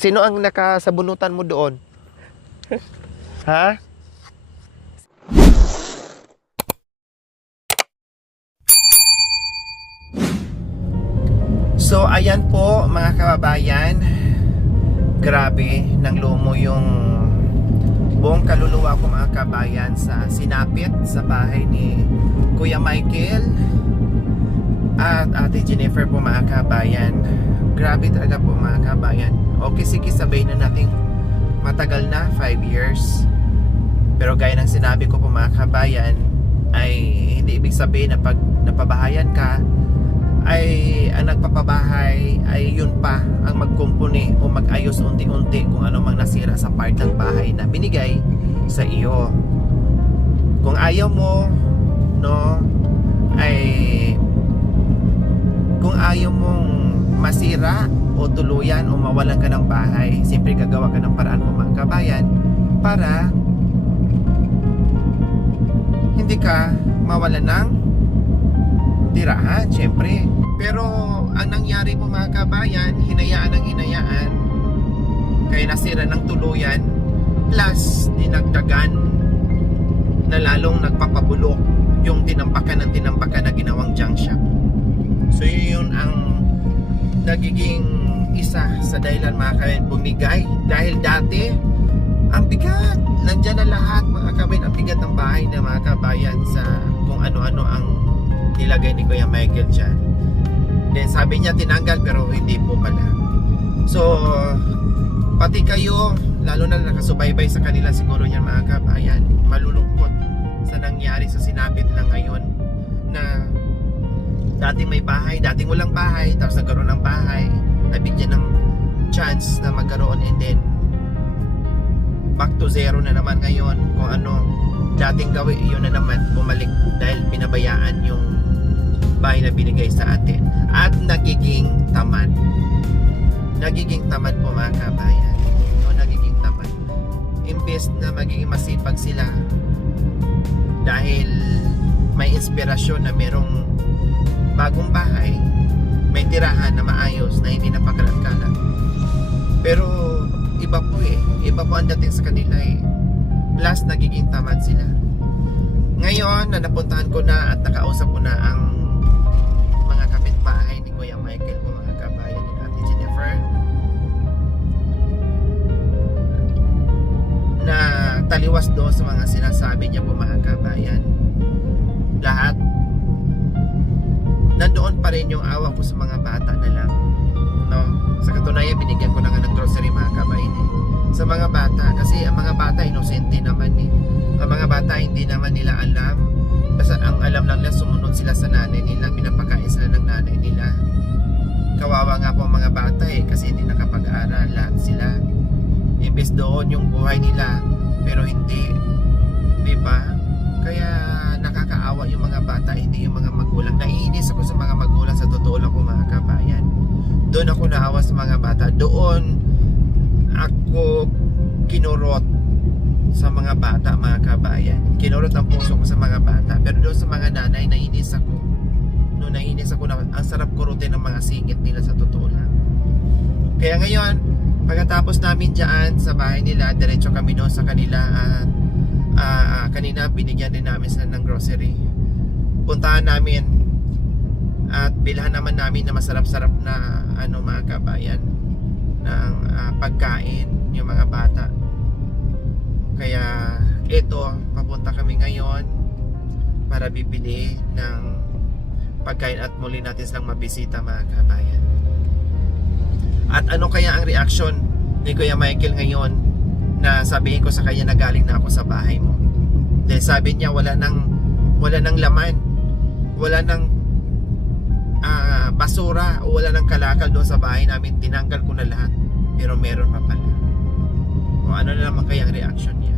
Sino ang nakasabunutan mo doon? Ha? So ayan po mga kababayan, grabe nang lumo yung buong kaluluwa ko mga kabayan sa sinapit sa bahay ni Kuya Michael at Ate Jennifer po mga kabayan. Grabe talaga po mga kabayan. Okay, sige, sabihin na natin matagal na, 5 years. Pero gaya ng sinabi ko po mga kabayan, ay hindi ibig sabihin na pag napabahayan ka ay ang nagpapabahay ay yun pa ang magkumpuni o mag-ayos unti-unti kung ano mang nasira sa part ng bahay na binigay sa iyo. Kung ayaw mo, no, ay kung ayaw mong masira o tuluyan o mawalan ka ng bahay, siyempre gagawa ka ng paraan mo mga kabayan para hindi ka mawalan ng tirahan, syempre. Pero ang nangyari po mga kabayan, hinayaan ng hinayaan, kaya nasira ng tuluyan, plus dinagdagan na lalong nagpapabulok yung tinampakan na ginawang junk shop. So yun ang nagiging isa sa dahilan mga kabayan bumigay, dahil dati ang bigat, nandyan na lahat mga kabayan, ang bigat ng bahay na mga kabayan sa kung ano-ano ang nilagay ni Kuya Michael dyan. Then sabi niya tinanggal, pero hindi po pala. So pati kayo, lalo na nakasubaybay sa kanila siguro niya mga kabayan, malulungkot sa nangyari sa sinapit nila ngayon na dating may bahay, dating walang bahay, tapos nagkaroon ng bahay, nabigyan ng chance na magkaroon, and then back to zero na naman ngayon. Kung ano dating gawin, yun na naman bumalik dahil pinabayaan yung bahay na binigay sa atin. At nagiging tamad po mga kabayan, o nagiging tamad. Imbes na magiging masipag sila dahil may inspirasyon na merong bagong bahay, may tirahan na maayos na hindi napakalat-kalat. Pero iba po iba po ang dating sa kanila plus nagiging tamad sila. Ngayon na napuntahan ko na at nakausap ko na ang mga kapitbahay ni Kuya Michael po mga kabayan, ni Ate Jennifer, na taliwas doon sa mga sinasabi niya po mga kabayan, lahat nandoon pa rin yung awa ko sa mga bata na lang, no? Sa katunayan binigyan ko na nga ng grocery mga kabayan sa mga bata, kasi ang mga bata inosente naman ang mga bata hindi naman nila alam. Basta ang alam lang nila, sumunod sila sa nanay nila, pinapakain sila ng nanay nila. Kawawa nga po ang mga bata kasi hindi nakapag-aral lahat sila. Imbes doon yung buhay nila, pero hindi, di ba? Kaya nakakaawa yung mga bata, hindi yung mga magulang. Naiinis ako sa mga magulang, sa totoo lang po mga kabayan. Doon ako naawa sa mga bata. Doon ako kinurot sa mga bata mga kabayan. Kinurot ang puso ko sa mga bata. Pero doon sa mga nanay, naiinis ako. No, naiinis ako na ang sarap kurutin ng mga singit nila, sa totoo lang. Kaya ngayon, pagkatapos namin dyan sa bahay nila, diretso kami doon sa kanila at kanina binigyan din namin sila ng grocery. Puntahan namin at bilhan naman namin na masarap-sarap na mga kabayan ng pagkain yung mga bata. Kaya ito, papunta kami ngayon para bibili ng pagkain at muli natin silang mabisita mga kabayan. At ano kaya ang reaction ni Kuya Michael ngayon na sabihin ko sa kanya na galing na ako sa bahay mo? Dahil sabi niya wala nang laman, wala nang basura o wala nang kalakal doon sa bahay namin. Tinanggal ko na lahat, pero meron pa pala. O ano na naman kaya ang reaction niya?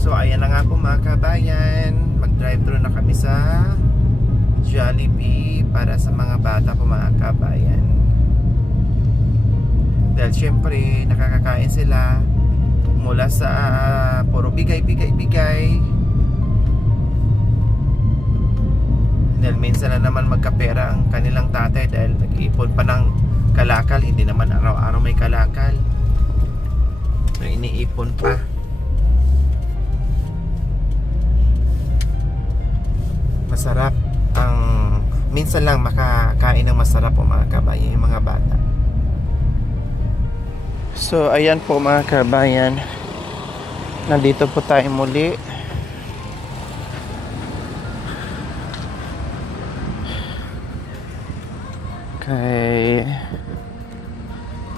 So ayan na nga po mga kabayan, mag-drive-thru na kami sa Jollibee para sa mga bata po mga kabayan. Dahil syempre nakakakain sila mula sa puro bigay. Dahil minsan na naman magkapera ang kanilang tatay dahil nag-iipon pa ng kalakal, hindi naman araw-araw may kalakal na iniipon pa. Masarap ang minsan lang makakain ng masarap po mga kabayan, yung mga bata. So ayan po mga kabayan, nandito po tayo muli. Kay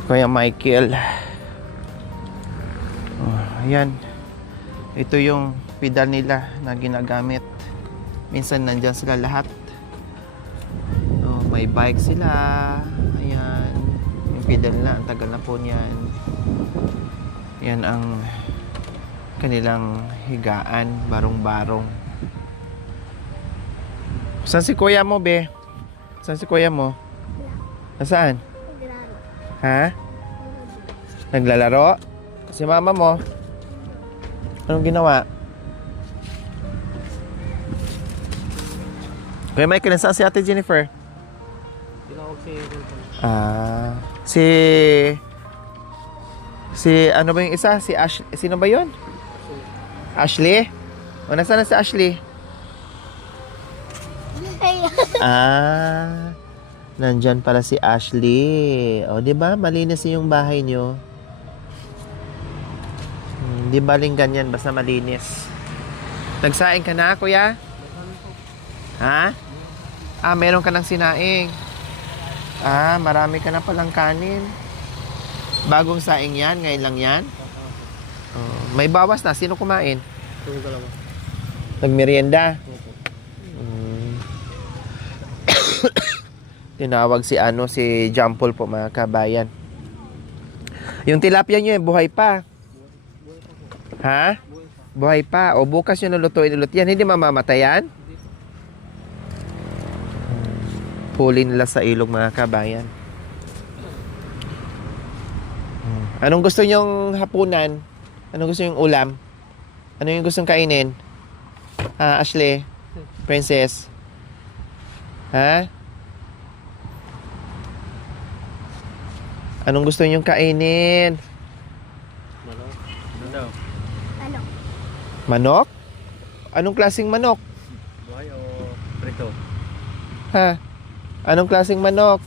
Kuya Michael. Ayan, ito yung pedal nila na ginagamit. Minsan nandyan sila lahat. May bike sila. Ayan, yung pedal na, ang tagal na po niyan. Yan ang kanilang higaan, barong-barong. Saan si kuya mo, be? Saan si kuya mo? Nasaan? Ha? Naglalaro? Si mama mo? Anong ginawa? Kuya Michael, nasaan si Ate Jennifer? Si ano ba yung isa? Si Ash, sino ba yun? Ashley? O nasaan na si Ashley? Nandyan pala si Ashley. O, di ba? Malinis yung bahay nyo. Di baling ganyan, basta malinis. Nagsaing ka na, kuya? Ha? Meron ka ng sinaing. Marami ka na palang kanin. Bagong saing yan, ngayon lang yan? May bawas na. Sino kumain? Nagmerienda? Tinawag si John Paul po mga kabayan. Yung tilapia nyo, buhay pa. Ha? Buhay pa. O bukas nyo nalutuin ulit yan. Hindi mamamatayan? Huli nila sa ilog mga kabayan. Anong gusto nyong hapunan? Anong gusto nyong ulam? Ano yung gustong kainin? Ashley? Princess? Ha? Anong gusto nyong kainin? Manok. Manok? Anong klaseng manok? Buhay o prito? Ha? Anong klaseng manok?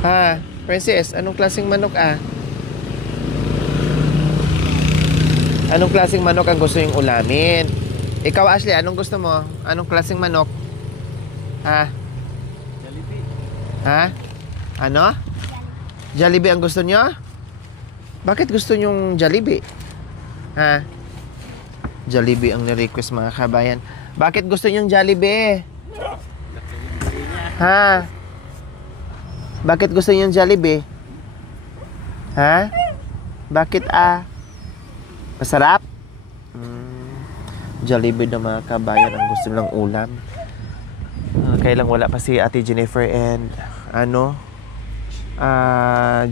Ha? Princess, anong klaseng manok Anong klaseng manok ang gusto yung ulamin? Ikaw, Ashley, anong gusto mo? Anong klaseng manok? Ha? Jollibee. Ha? Ano? Jollibee ang gusto nyo? Bakit gusto nyong Jollibee? Ha? Jollibee ang ni-request mga kabayan. Bakit gusto nyong Jollibee? Ha? Bakit gusto nyong Jollibee? Ha? Bakit masarap? Jollibee na mga kabayan ang gusto nilang ulam. Kailang wala pa si Ate Jennifer and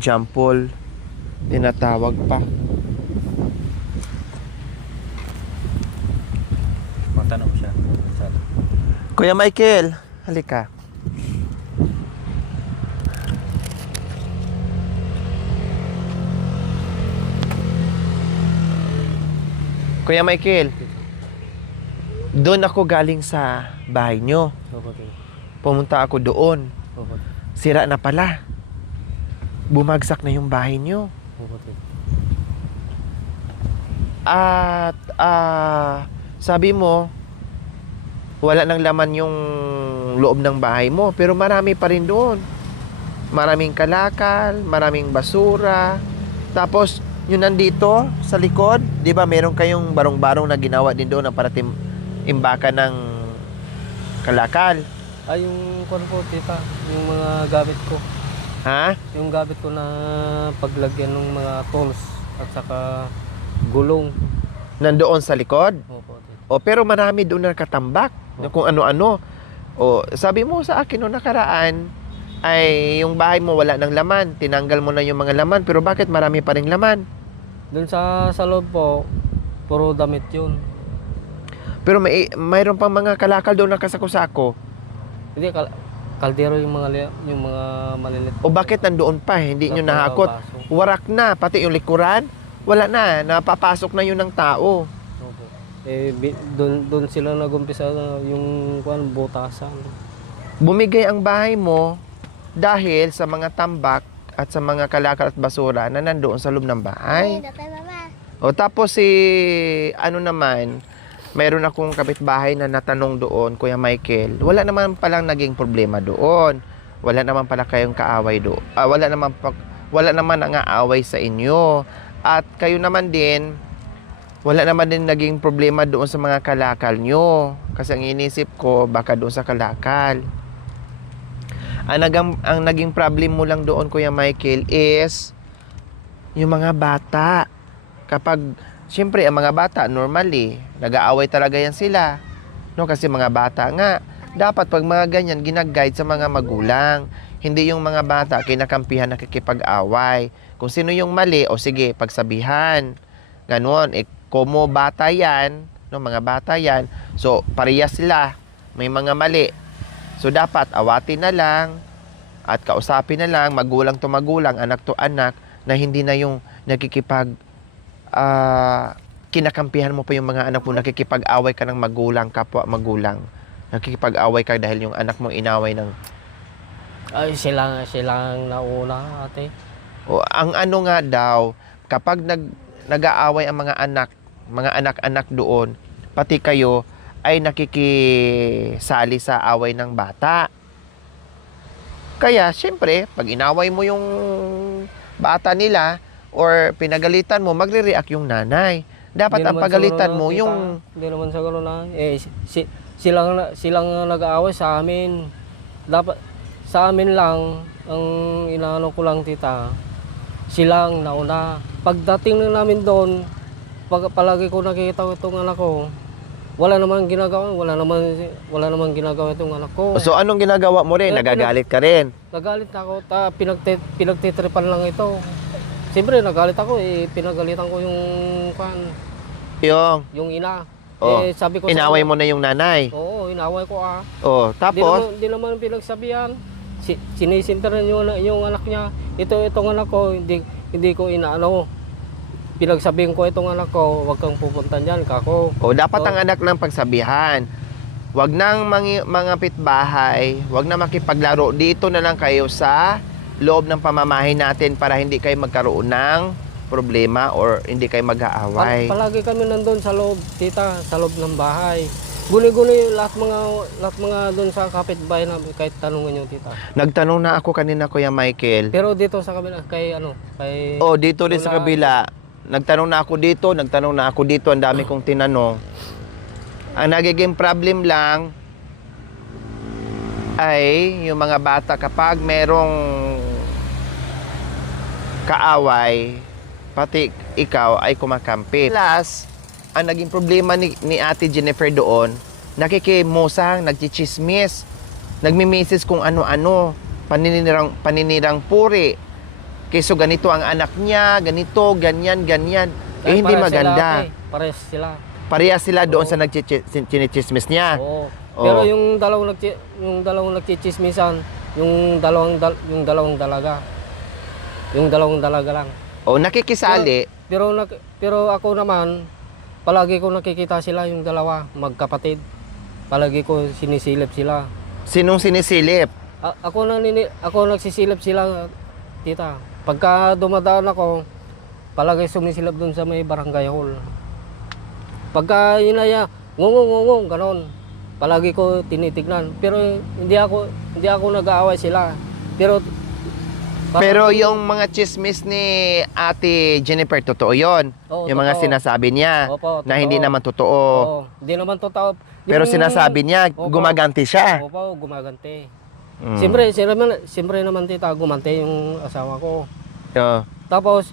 John Paul. Tinatawag pa. Matanong siya. Kuya Michael, halika. Kuya Michael, doon ako galing sa bahay nyo. Pumunta ako doon. Sira na pala. Bumagsak na yung bahay nyo. At sabi mo, wala nang laman yung loob ng bahay mo. Pero marami pa rin doon. Maraming kalakal, maraming basura. Tapos, yung nandito sa likod, di ba meron kayong barong-barong na ginawa din doon na para imbaka ng kalakal. Yung kwan po, tita. Yung mga gamit ko. Ha? Yung gamit ko na paglagyan ng mga tools at saka gulong. Nandoon sa likod? Opo, tita. O, pero marami doon na katambak. Na kung ano-ano. O, sabi mo sa akin noong nakaraan, ay yung bahay mo wala ng laman. Tinanggal mo na yung mga laman. Pero bakit marami pa rin laman? Doon sa loob po, puro damit yun. Pero mayroon pang mga kalakal doon na kasako-sako. Hindi, kaldero yung mga malilit. O bakit nandoon pa? Hindi nyo Sa nahakot? baso. Warak na, pati yung likuran, wala na, napapasok na yun ng tao. Opo. Doon sila nagumpisa yung butasan. Bumigay ang bahay mo dahil sa mga tambak at sa mga kalakal at basura na nandoon sa loob ng bahay. O tapos ano naman, mayroon akong kapitbahay na natanong doon, Kuya Michael, wala naman palang naging problema doon. Wala naman pala kayong kaaway doon. Wala naman ang aaway sa inyo. At kayo naman din, wala naman din naging problema doon sa mga kalakal nyo. Kasi ang inisip ko, baka doon sa kalakal. Ang naging problem mo lang doon, Kuya Michael, is yung mga bata. Kapag, siyempre, ang mga bata, normally, nag-aaway talaga yan sila. No? Kasi mga bata nga, dapat pag mga ganyan, ginag-guide sa mga magulang. Hindi yung mga bata, kinakampihan, nakikipag-away. Kung sino yung mali, o sige, pagsabihan. Ganon, komo bata yan, no? Mga bata yan. So, parehas sila. May mga mali. So, dapat awatin na lang at kausapin na lang, magulang to magulang, anak to anak, na hindi na yung kinakampihan mo pa yung mga anak mo, nakikipag-away ka ng magulang, kapwa magulang. Nakikipag-away ka dahil yung anak mong inaway ng... Ay, silang nauna, ate. O, ang ano nga daw, kapag nag-aaway ang mga anak-anak doon, pati kayo ay nakikisali sa away ng bata. Kaya, syempre, pag inaway mo yung bata nila or pinagalitan mo, magre-react yung nanay. Dapat ang pagalitan mo yung... Hindi naman sa gano'n na. Silang nag-aaway sa amin. Dapat sa amin lang, ang inaano ko lang, tita, silang nauna. Pagdating na namin doon, palagi ko nakikita itong anak ko, wala namang ginagawa itong anak ko. So, anong ginagawa mo rin? Nagagalit ka rin? Nagalit ako, pinagtitripan lang ito. Siyempre, nagalit ako, pinagalitan ko yung ina. Oh, Sabi ko inaway mo na yung nanay? Oo, inaway ko Oh, tapos? Di naman pinagsabihan. Sinisintaran yung anak niya. Itong anak ko, hindi ko inaano. Pinagsabihin ko itong anak ko, huwag kang pupunta dyan, kako. O, dapat ang anak ng pagsabihan. Huwag nang mga pitbahay, huwag na makipaglaro. Dito na lang kayo sa loob ng pamamahay natin para hindi kayo magkaroon ng problema or hindi kayo mag-aaway. Palagi kami nandun sa loob, tita, sa loob ng bahay. Guni-guni lahat mga doon sa kapitbahay na kahit tanungan niyo, tita. Nagtanong na ako kanina, Kuya Michael. Pero dito sa kabila, kay Oh, dito rin sa kabila. Nagtanong na ako dito, ang dami kong tinanong. Ang nagiging problem lang ay yung mga bata kapag merong kaaway, pati ikaw ay kumakampi. Plus, ang naging problema ni Ate Jennifer doon, nakikimusang, nagchichismis, nagmimisis kung ano-ano, paninirang puri. Kaysa ganito ang anak niya, ganito, ganyan. Hindi maganda. Parehas sila doon sa nagchichismis niya. Oo. Pero yung dalawang nagchichismisan, yung dalawang dalaga. Yung dalawang dalaga lang. O, nakikisali. Pero ako naman, palagi ko nakikita sila yung dalawa, magkapatid. Palagi ko sinisilip sila. Sinong sinisilip? Ako nagsisilip sila, tita. Pagka dumadaan ako, palagi sumisilip dun sa may barangay hall. Pagka inaya, ngong, ganon. Palagi ko tinitignan. Pero hindi ako nag-aaway sila. Pero yung mga chismis ni Ate Jennifer, totoo yun? Oo, yung mga totoo. sinasabi niya, Opo, na hindi naman totoo. Oo, hindi naman totoo. Pero sinasabi niya, Opo. gumaganti siya. Opo, gumaganti. Mm. Siyempre naman, tita, gumante yung asawa ko. Oo. Tapos,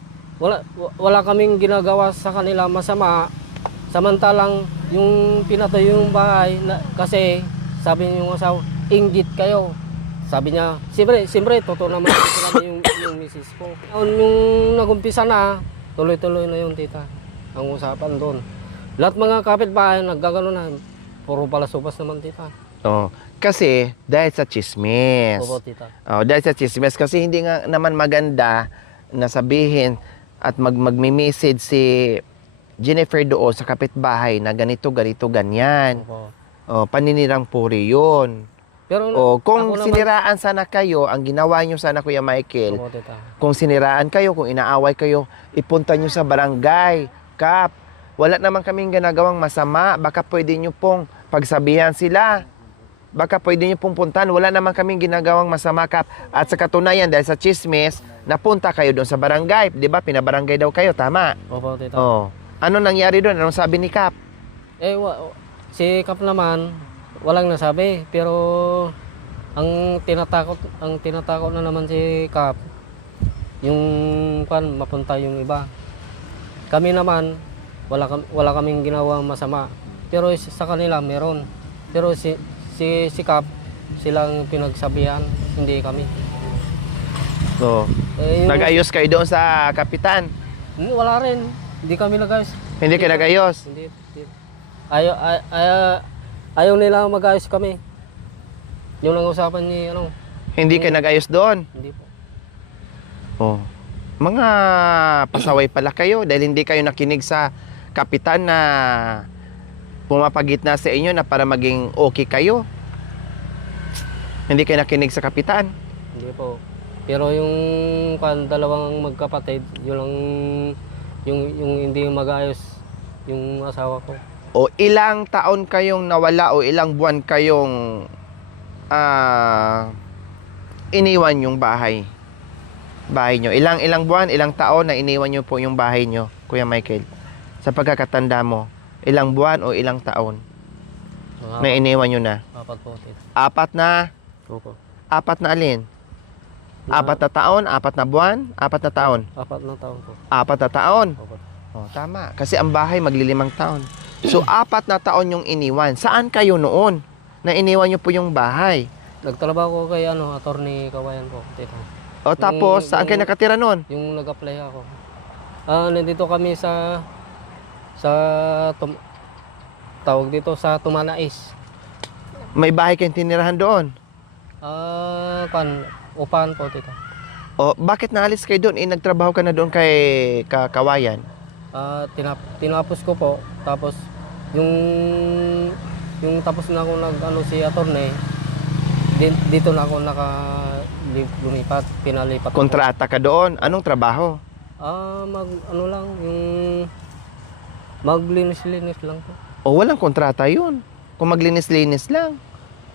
wala kaming ginagawa sa kanila masama. Samantalang, yung pinatay yung bahay, kasi sabi niyo yung asawa, inggit kayo. Sabi niya, siyempre, totoo naman sinabi yung misis ko. Nung nagumpisa na, tuloy-tuloy na yung tita, ang usapan doon. Lahat mga kapitbahay, naggagano na, puro palasupas naman, tita. Oh, kasi dahil sa chismis. Opo, tita. Oh, dahil sa chismis kasi hindi nga naman maganda na sabihin at magme-message si Jennifer doon sa kapitbahay na ganito, ganyan. Opo. Oh, paninirang puri yun. Pero Oh, kung ako naman- siniraan sana kayo, ang ginawa nyo sana Kuya Michael, Opo, tita. kung siniraan kayo, kung inaaway kayo, ipunta nyo sa barangay, Kap. Wala naman kaming ginagawang masama. Baka pwede nyo pong pagsabihan sila. Baka pwede nyo pong puntan. Wala naman kaming ginagawang masama, Kap. At sa katunayan, dahil sa chismis, napunta kayo doon sa barangay. Di ba? Pinabarangay daw kayo. Tama. Opo, tita. Oh. Ano nangyari doon? Anong sabi ni Kap? Si Kap naman, walang nasabi. Pero ang tinatakot na naman si Kap, yung mapunta yung iba. Kami naman, wala kaming ginawang masama. Pero sa kanila meron. Pero si Kap, silang pinagsabihan, hindi kami. Oh. Nag-ayos kayo doon sa kapitan? Wala rin. Hindi kami nag-ayos. Hindi kayo nag-ayos? Hindi. Ayaw nila mag-ayos kami. Yung nang-usapan ni Hindi kayo nag-ayos doon? Hindi po. Oh. Mga pasaway pala kayo dahil hindi kayo nakinig sa kapitan na pumapagitna sa inyo na para maging okay kayo. Hindi kayo nakinig sa kapitan. Hindi po. Pero yung dalawang magkapatid, yun lang yung hindi mag-ayos yung asawa ko. O ilang taon kayong nawala o ilang buwan kayong iniwan yung bahay nyo. Ilang buwan, ilang taon na iniwan nyo po yung bahay nyo, Kuya Michael? Sa pagkakatanda mo, ilang buwan o ilang taon na iniwan nyo na? 4 po, tita. 4 na? Opo. 4 na alin? 4 na taon? 4 na buwan? 4 na taon? 4 na taon po. 4 na taon? Opo. Oh, tama. Kasi ang bahay maglilimang taon. So, 4 na taon yung iniwan. Saan kayo noon na iniwan nyo po yung bahay? Nagtrabaho ko kay Attorney Kawayan po, tita. O tapos, saan kayo nakatira noon? Yung nag-apply ako. Nandito kami sa tawag dito sa Tumanais. May bahay kayong tinirahan doon? Upahan po, tita. O bakit naalis kayo doon? Nagtrabaho ka na doon kay Kawayan? Tinapos ko po, tapos yung tapos na ako si attorney, dito na ako lumipat, pinalipat. Kontrata ka doon? Anong trabaho? Yung maglinis-linis lang po. O walang kontrata yun. Kung maglinis-linis lang.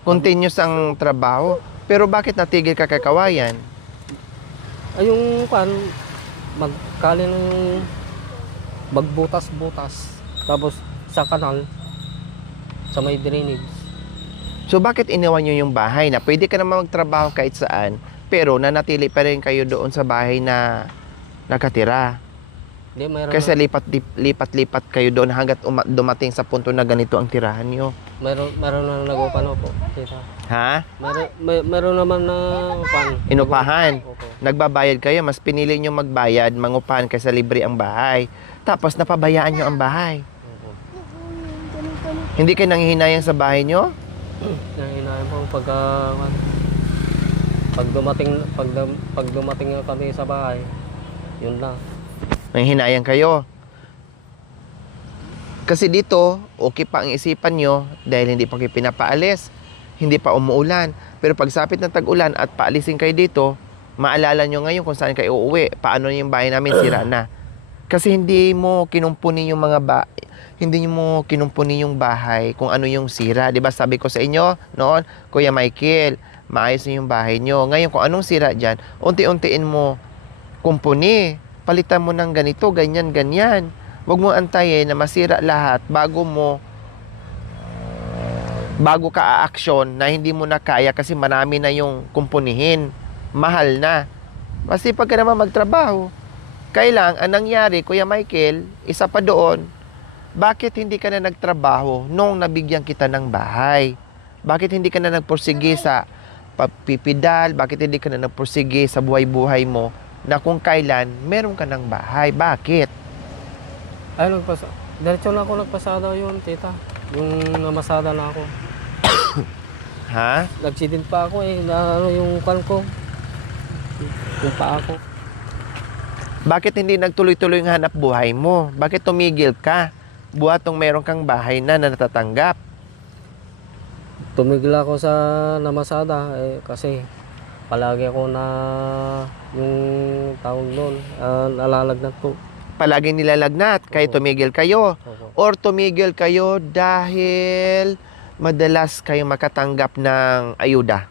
Continuous ang trabaho. Pero bakit natigil ka kay Kawayan? Yung magkali ng magbutas-butas, tapos sa kanal, sa may drainage. So bakit iniwan nyo yung bahay na pwede ka naman magtrabaho kahit saan, pero nanatili pa rin kayo doon sa bahay na nakatira? Hindi, mayroon Kasi lipat-lipat kayo doon hanggat dumating sa punto na ganito ang tirahan nyo. Meron na nag-upan po, tita. Ha? Meron naman na upan. Inupahan. Opo. Nagbabayad kayo, mas pinili nyo magbayad, mangupahan kaysa libre ang bahay. Tapos napabayaan nyo ang bahay. Opo. Hindi kayo nanghihinayang sa bahay nyo? Nanginayan po pag dumating na kami sa bahay, yun lang. Nanghihinayang kayo. Kasi dito, okay pa ang isipan nyo dahil hindi pa kayo pinapaalis. Hindi pa umuulan. Pero pagsapit ng tag-ulan at paalisin kayo dito, maalala nyo ngayon kung saan kayo uuwi. Paano yung bahay namin sira na. Kasi hindi mo kinumpuni yung hindi mo kinumpuni yung bahay kung ano yung sira. Diba sabi ko sa inyo noon, Kuya Michael, maayos na yung bahay nyo. Ngayon kung anong sira dyan, unti-untiin mo kumpuni. Palitan mo ng ganito, ganyan, ganyan. Huwag mo antayin na masira lahat bago ka a-action na hindi mo na kaya kasi marami na yung kumpunihin. Mahal na. Masipag ka naman magtrabaho. Kailang, ang nangyari, Kuya Michael, isa pa doon, bakit hindi ka na nagtrabaho nung nabigyan kita ng bahay? Bakit hindi ka na nagpursige sa pagpipidal? Bakit hindi ka na nagpursige sa buhay-buhay mo na kung kailan meron ka ng bahay? Bakit? Ay, diretso na ako nagpasada yun, tita. Yung namasada na ako. Ha? Nagsidin pa ako eh, na ano yung kwan ko. Yung paa ko. Bakit hindi nagtuloy-tuloy ang hanap buhay mo? Bakit tumigil ka? Buhat tong meron kang bahay na natatanggap. Tumigil ako sa namasada eh, kasi palagi ako na yung tawag doon, nalalagnat po. Palagi nilalagnat, kaya tumigil kayo. Opo. Or tumigil kayo dahil madalas kayo makatanggap ng ayuda.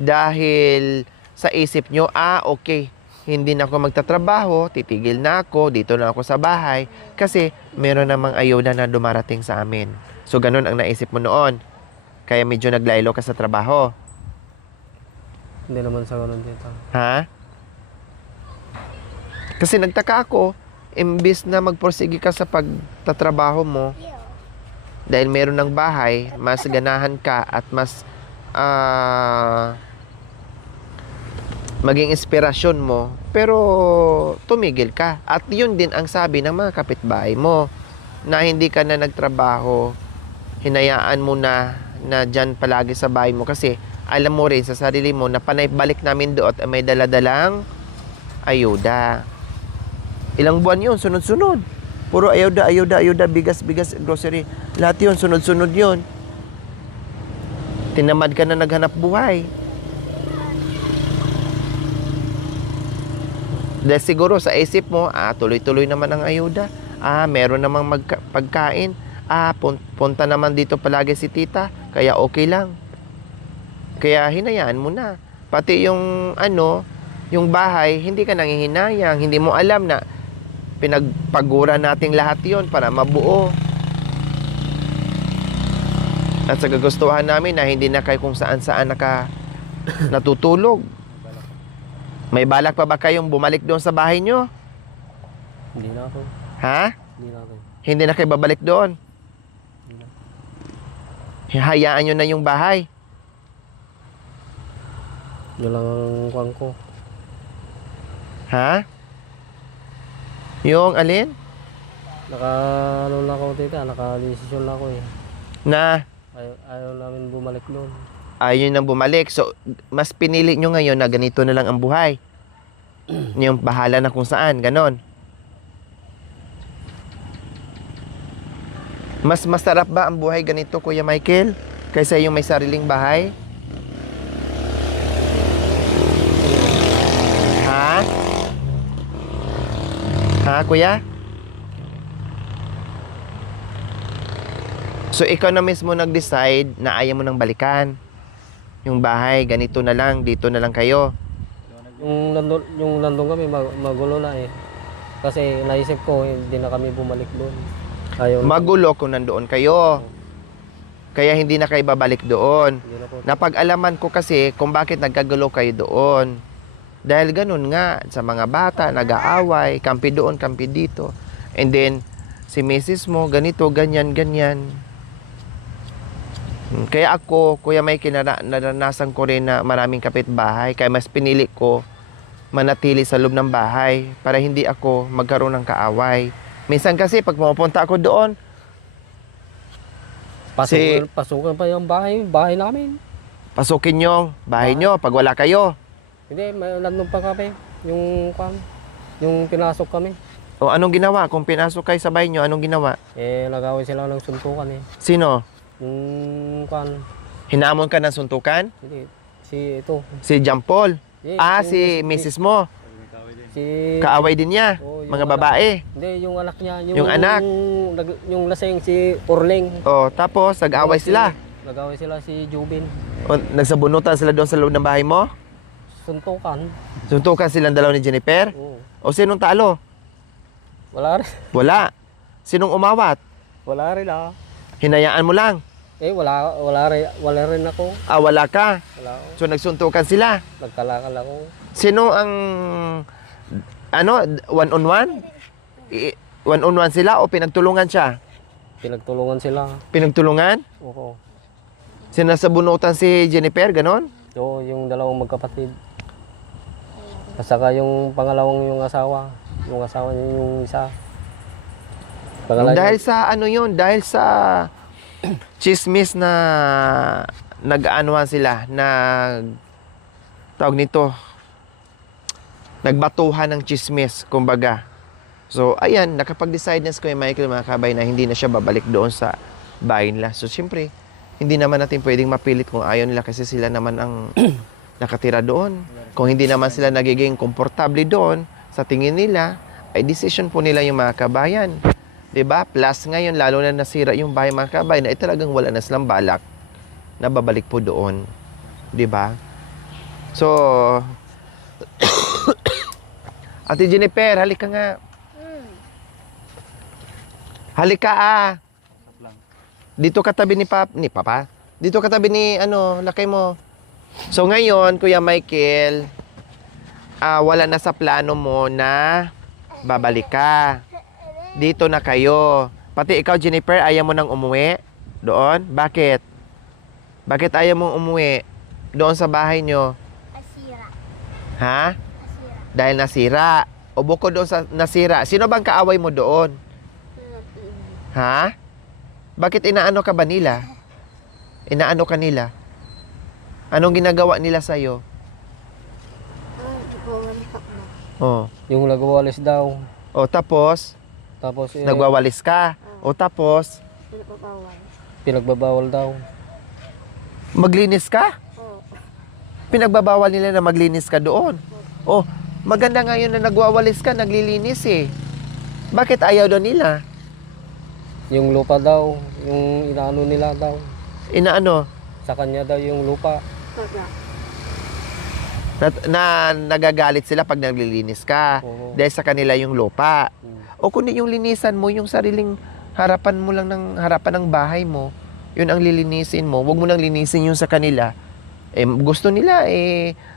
Dahil sa isip nyo, okay, hindi na ako magtatrabaho, titigil na ako, dito na ako sa bahay, kasi meron namang ayuda na dumarating sa amin. So, ganun ang naisip mo noon. Kaya medyo naglaylo ka sa trabaho. Hindi naman sa ganun dito. Ha? Kasi nagtaka ako, imbis na magporsige ka sa pagtatrabaho mo, dahil meron ng bahay, mas ganahan ka at mas maging inspirasyon mo, pero tumigil ka. At yun din ang sabi ng mga kapitbahay mo, na hindi ka na nagtrabaho, hinayaan mo na dyan palagi sa bahay mo kasi alam mo rin sa sarili mo na panay-balik namin doon at may daladalang ayuda. Ilang buwan yun, sunod-sunod. Puro ayuda, bigas, grocery. Lahat yun, sunod-sunod yun. Tinamad ka na naghanap buhay. Dahil siguro sa isip mo, tuloy-tuloy naman ang ayuda. Meron namang pagkain. Punta naman dito palagi si tita, kaya okay lang. Kaya hinayaan mo na. Pati yung yung bahay, hindi ka nanghihinayang, hindi mo alam na pinagpagura nating lahat yon para mabuo. At sa kagustuhan namin na hindi na kayo kung saan-saan natutulog. May balak pa ba kayong bumalik doon sa bahay nyo? Hindi na ako. Ha? Hindi na ako. Hindi na kayo babalik doon? Hayaan nyo na yung bahay. Yun lang ang kwan ko. Ha? Yung alin? Ano na ako tita, naka-desisyon na ako eh. Na Ayaw namin bumalik doon. ayaw nang bumalik. So, mas pinili nyo ngayon na ganito na lang ang buhay. Yung bahala na kung saan, ganon. Mas masarap ba ang buhay ganito, Kuya Michael? Kaysa yung may sariling bahay? Ha? Ha, Kuya? So, ikaw na mismo nag-decide na ayaw mo nang balikan. Yung bahay, ganito na lang, dito na lang kayo. Yung nandun kami, magulo na eh. Kasi naisip ko, hindi na kami bumalik doon. Ayaw na. Magulo kung nandoon kayo. Kaya hindi na kayo babalik doon. Hindi na po. Napag-alaman ko kasi kung bakit nagkagulo kayo doon. Dahil ganun nga, sa mga bata, nag-aaway, kampi doon, kampi dito. And then, si misis mo, ganito, ganyan, ganyan. Kaya ako, Kuya Mikey, naranasan ko rin na maraming kapitbahay. Kaya mas pinili ko manatili sa loob ng bahay para hindi ako magkaroon ng kaaway. Minsan kasi, pag pumunta ako doon, Pasukan pa yung bahay namin. pasukin yung bahay nyo pag wala kayo. Hindi, may nandun pa kami. Yung pinasok kami. O anong ginawa? Kung pinasok kayo sa bahay nyo, anong ginawa? Nag-away sila ng suntukan eh. Sino? Yung Hinamon ka ng suntukan? hindi, ito. Si John Paul? Si yung Mrs. mo? Si, Kaaway din niya? Mga babae? Hindi, yung anak niya. Yung anak? Yung lasing, si Orling. O, tapos, nag-aaway sila? Nag-away sila si Jubin. O, nagsabunutan sila doon sa loob ng bahay mo? Suntukan. Suntukan silang dalaw ni Jennifer? Oo. O, sinong talo? Wala rin. Wala. Sinong umawat? Wala rin ah. Hinayaan mo lang? Wala rin ako. Wala ka? Wala ako. So, nagsuntukan sila? Nagkalakal ako. Sino ang one-on-one? One-on-one sila o pinagtulungan siya? Pinagtulungan sila. Pinagtulungan? Oo. Sinasabunutan si Jennifer, ganon? Yung dalawang magkapatid. At saka yung pangalawang yung asawa. Yung asawa niya yung isa. Dahil sa ano yun? Dahil sa chismis na nag-anuhan sila, tawag nito, nagbatuhan ng chismis, kumbaga. So, ayan, nakapag-decide na si Kuya Michael, mga kabay, na hindi na siya babalik doon sa bahay nila. So, siyempre, hindi naman natin pwedeng mapilit kung ayaw nila kasi sila naman ang nakatira doon. Kung hindi naman sila nagiging komportable doon, sa tingin nila, ay decision po nila yung mga kabayan. 'Di ba? Plus ngayon, lalo na nasira yung bahay mga kabayan, ay talagang wala na silang balak na babalik po doon. 'Di ba? So, Ate Jennifer, halika nga. Halika Dito katabi ni Papa. Dito katabi ni lakay mo. So ngayon, Kuya Michael, wala na sa plano mo na babalik ka. Dito na kayo. Pati ikaw, Jennifer, ayaw mo nang umuwi doon? Bakit? Bakit ayaw mong umuwi doon sa bahay nyo? Nasira. Ha? Nasira. Dahil nasira. O bukod doon sa nasira, sino bang kaaway mo doon? Ha? Bakit inaano ka ba nila? Inaano ka nila? Anong ginagawa nila sa'yo? Oh. Yung nagwawalis daw. O tapos, Tapos nagwawalis ka. O tapos, pinagbabawal daw. maglinis ka? Pinagbabawal nila na maglinis ka doon. Oh, maganda ngayon na nagwawalis ka, naglilinis eh. Bakit ayaw daw nila? Yung lupa daw, yung inaano nila daw. Inaano? Sa kanya daw yung lupa. Na nagagalit sila pag naglilinis ka. Oo. Dahil sa kanila yung lupa. Hmm. O kundi yung linisan mo, yung sariling harapan mo lang ng harapan ng bahay mo, yun ang lilinisin mo. Huwag mo nang linisin yung sa kanila. Gusto nila,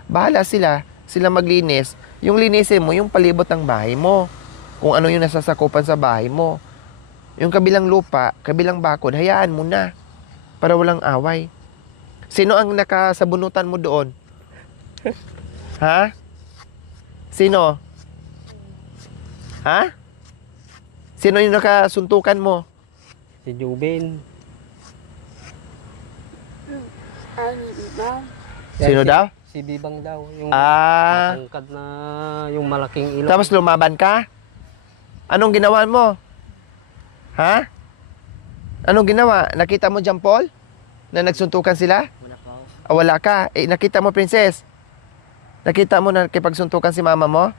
bahala sila. Sila maglinis. Yung linisin mo, yung palibot ng bahay mo. Kung ano yung nasasakupan sa bahay mo. Yung kabilang lupa, kabilang bakod, hayaan mo na. Para walang away. Sino ang nakasabunutan mo doon? Ha? Sino? Ha? Sino yung nakasuntukan mo? Si Jubin. Sino daw? Si Bibang daw. Yung matangkad na yung malaking ilong. Tapos lumaban ka? Anong ginawa mo? Ha? Anong ginawa? Nakita mo dyan, Paul? Na nagsuntukan sila? Wala ka. Nakita mo, Princess? Nakita mo na nakipagsuntukan si mama mo?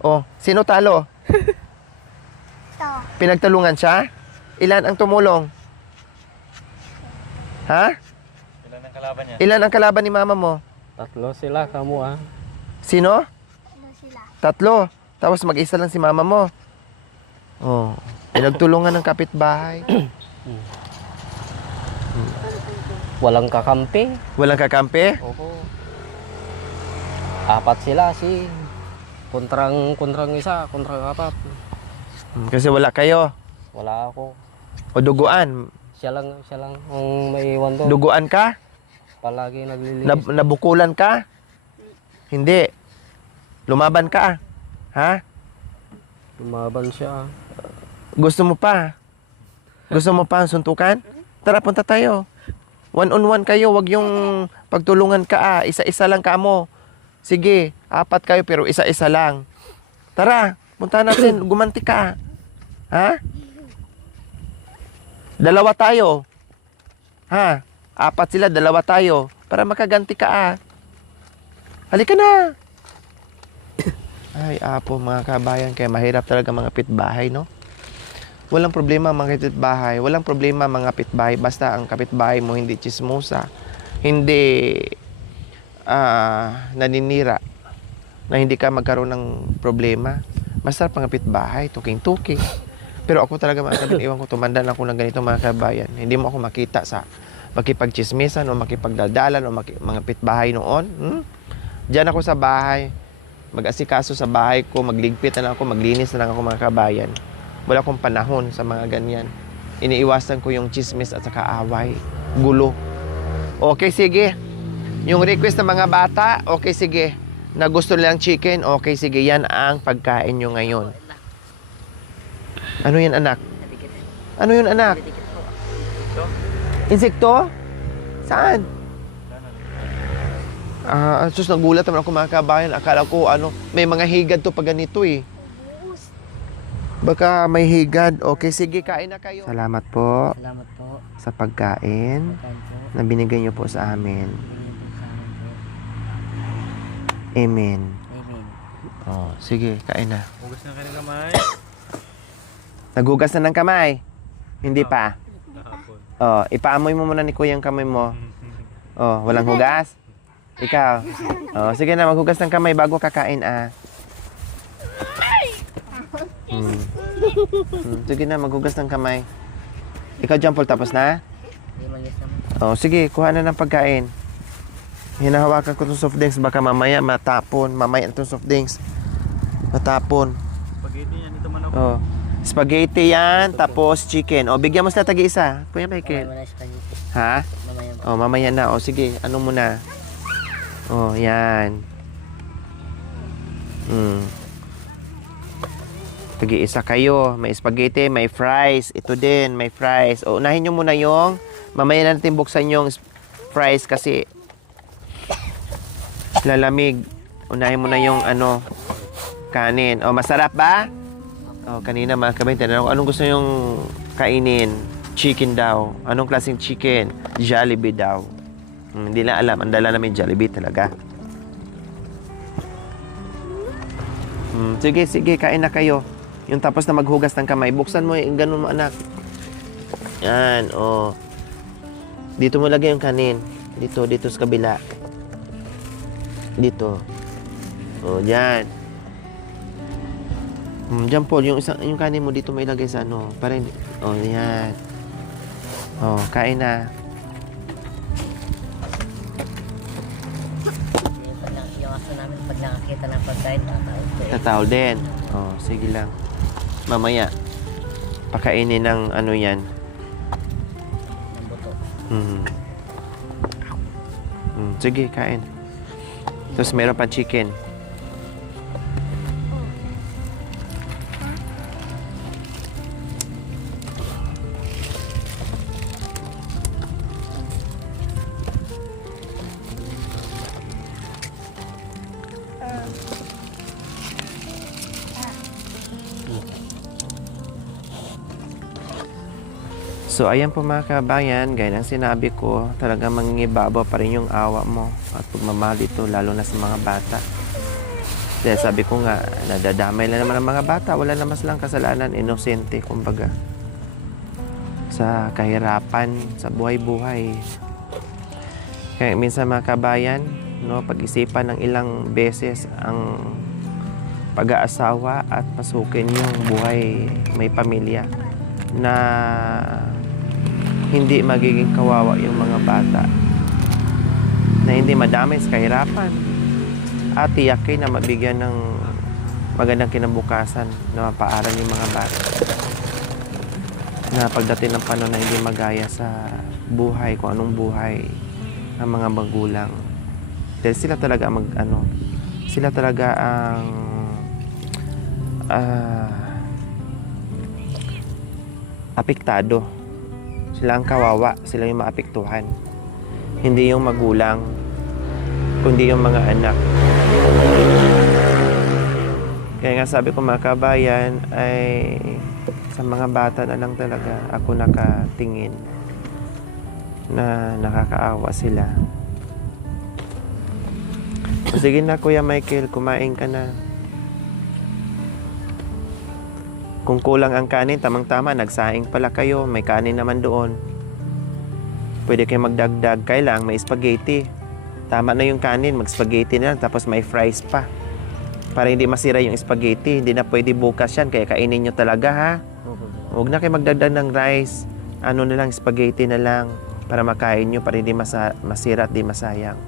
Oh, sino talo? Pinagtalungan siya? Ilan ang tumulong? Ha? Ilan ang kalaban niya? Ilan ang kalaban ni mama mo? 3 sila, kamo Sino? Sila. 3. Tapos mag-isa lang si mama mo. Oh, pinagtulungan ng kapitbahay. Walang kakampi. Walang kakampi? Oo. 4 sila, kontrang isa, kontrang 4. Kasi wala kayo. Wala ako. O duguan. Siya lang ang may iwan doon. Duguan ka? Palagi naglilinis. Nabukulan ka? Hindi. Lumaban ka? Ha? Lumaban siya. Gusto mo pa? Gusto mo pa ang suntukan? Tara, punta tayo. 1-on-1 kayo, wag yung pagtulungan ka. Isa-isa lang ka mo. Sige, 4 kayo pero isa-isa lang. Tara, punta natin, gumanti ka. Ha? 2 tayo. Ha? 4 sila, 2 tayo. Para makaganti ka. Halika na. Ay, apo mga kabayan, kaya mahirap talaga mga kapitbahay, no? Walang problema mga kapitbahay. Walang problema mga kapitbahay. Basta ang kapitbahay mo hindi chismosa. Hindi naninira. Na hindi ka magkaroon ng problema. Basta pang kapitbahay, tuking-tuking. Pero ako talaga mga kapitbahay, iwan ko, tumanda na ako ng ganito mga kabayan. Hindi mo ako makita sa makipagchismisan o makipagdaldalan o mga kapitbahay noon. Diyan ako sa bahay. Mag-asikaso sa bahay ko, magligpit na lang ako, maglinis na lang ako mga kabayan. Wala akong panahon sa mga ganyan. Iniiwasan ko yung chismis at saka away, gulo. Okay, sige. Yung request ng mga bata, okay, sige. Na gusto nilang chicken, okay, sige. Yan ang pagkain nyo ngayon. Ano yan, anak? Ano yun, anak? Insekto? Saan? Sus, nagulat naman ako mga kabayan. Akala ko, may mga higad to pag ganito eh. Baka may higad. Okay, sige, kain na kayo. Salamat po Salamat po. sa pagkain Pagkain po. na binigay niyo po sa amin. Amen. Amen. Amen. Oh, sige, kain na. Hugas na kayo ng kamay. Nagugas na ng kamay? Hindi pa. Kahapon. Oh, ipaamoy mo muna ni kuya yung kamay mo. Oh, walang hugas? Ikaw? Oh, sige na, maghugas ng kamay bago kakain sige na, maghugas ng kamay. Ikaw, John Paul, tapos na? Hindi malis naman. Oh, sige, kuha na ng pagkain. Hinahawakan ko itong soft drinks, baka mamaya matapon. Mamaya itong soft drinks. Matapon. Spaghetti yan, ito manok. Oh. Spaghetti yan, tapos chicken. O, bigyan mo sila tagi-isa. Kuya Michael. Mamaya na spaghetti. Ha? Mamaya po. O, mamaya na. O, sige. Ano muna? O, yan. Tagi-isa kayo. May spaghetti, may fries. Ito din, may fries. O, unahin nyo muna yung... Mamaya na natin buksan yung fries kasi... Lalamig. Unahin mo na yung kanin. O, masarap ba? O, kanina mga kabay, tinanong ko, anong gusto yung kainin? Chicken daw. Anong klaseng chicken? Jollibee daw. Hindi na alam. Ang dala namin Jollibee talaga. Sige, sige. Kain na kayo. Yung tapos na maghugas ng kamay. Buksan mo yung ganun mo, anak. Yan, o. Dito mo lagay yung kanin. Dito sa kabila. Dito. O, dyan. Diyan, Paul, yung kanin mo dito mo ilagay sa para hindi... O, yan. O, kain na. Yung aso namin, pag nakakita ng pagkain, Tataw din. O, sige lang. Mamaya. Pakainin ng yan. ng buto. Sige, kain. Tapos meron pa chicken. So, ayan po mga kabayan, gaya ng sinabi ko, talagang mangingibabaw pa rin yung awa mo at pagmamahal dito, lalo na sa mga bata. Dahil sabi ko nga, nadadamay lang naman ang mga bata, wala naman silang kasalanan, inosente, kumbaga. Sa kahirapan, sa buhay-buhay. Kaya minsan mga kabayan, pag-isipan ng ilang beses ang pag-aasawa at pasukin yung buhay may pamilya na hindi magiging kawawa yung mga bata, na hindi madamay sa kahirapan, at tiyakin na mabigyan ng magandang kinabukasan na mapaaral yung mga bata, na pagdating ng panahon na hindi magaya sa buhay, kung anong buhay ng mga magulang. Dahil sila talaga sila talaga ang apektado. Sila ang kawawa, sila yung maapektuhan. Hindi yung magulang, kundi yung mga anak. Kaya nga sabi ko mga kabayan, ay sa mga bata na lang talaga ako nakatingin na nakakaawa sila. Sige na Kuya Michael, kumain ka na. Kung kulang ang kanin, tamang-tama, nagsaing pala kayo, may kanin naman doon. Pwede kayo magdagdag, kailang may spaghetti. Tama na yung kanin, mag-spaghetti na lang, tapos may fries pa. Para hindi masira yung spaghetti, hindi na pwede bukas yan, kaya kainin nyo talaga ha. Huwag na kayo magdagdag ng rice, na lang, spaghetti na lang, para makain nyo, para hindi masira at di masayang.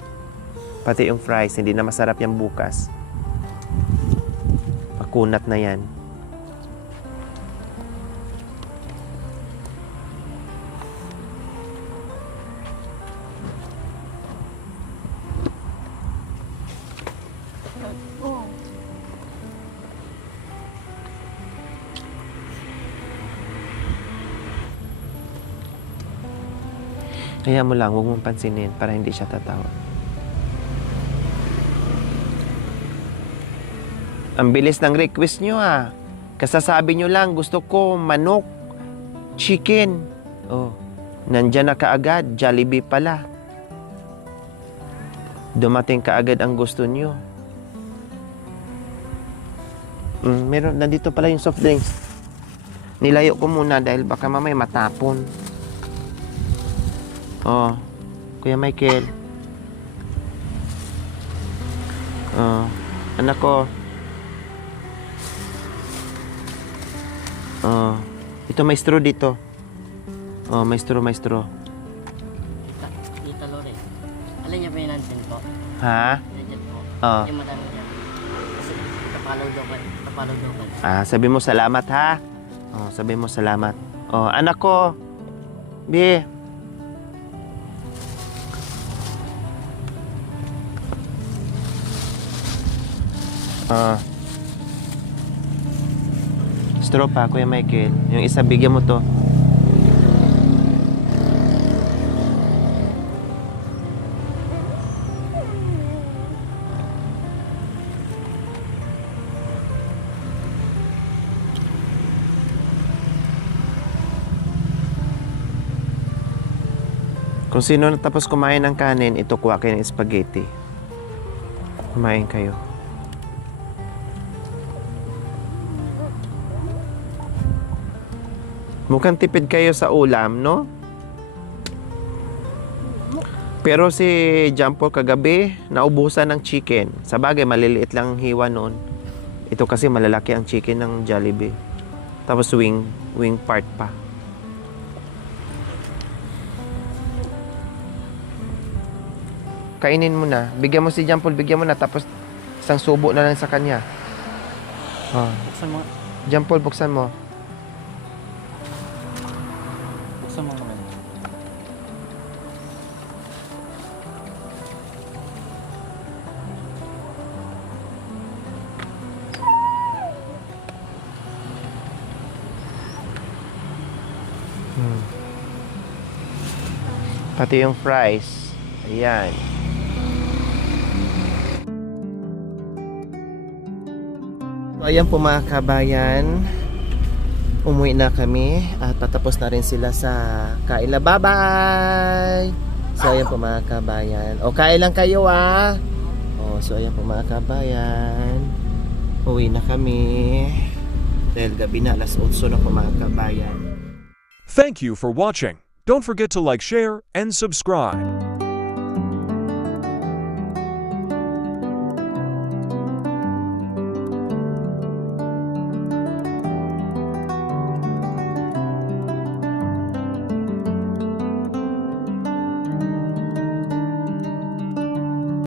Pati yung fries, hindi na masarap yan bukas. Pakunat na yan. Kaya mo lang, huwag mong pansinin para hindi siya tatawa. Ang bilis ng request nyo Kasasabi nyo lang, gusto ko manok, chicken. Oh, nandyan na kaagad, Jollibee pala. Dumating kaagad ang gusto nyo. Meron, nandito pala yung soft drinks. Nilayo ko muna dahil baka mamay matapon. Oh, Kuya Michael. Oh, anak ko. Oh, ito may straw dito. Oh, may straw. Tita Lore, alam niya ba yung nandiyan po? Ha? Nandiyan po. Oh. Yung madami niya. Kasi tapalaw daw ko. Sabi mo salamat ha. Oh, sabi mo salamat. Oh, anak ko. Bi. Straw pa, Kuya Michael. Yung isa, bigyan mo to. Kung sino natapos kumain ng kanin, ito kuha kayo ng spaghetti. Kumain kayo. Mukhang tipid kayo sa ulam, no? Pero si Jampol kagabi, naubusan ng chicken. Sa bagay, maliliit lang ang hiwa noon. Ito kasi malalaki ang chicken ng Jollibee. Tapos wing part pa. Kainin mo na. Bigyan mo si Jampol, bigyan mo na. Tapos isang subo na lang sa kanya. Buksan mo. Jampol, buksan mo. Buksan mo naman. Pati yung fries. Ayan. So, ayan po mga kabayan. Umuwi na kami at tatapos na rin sila sa kaila. Bye-bye! So, ayan po mga kabayan. O, kain lang kayo so, ayan po mga kabayan. Uwi na kami. Dahil gabi na, alas 8 na po mga kabayan. Thank you for watching. Don't forget to like, share, and subscribe.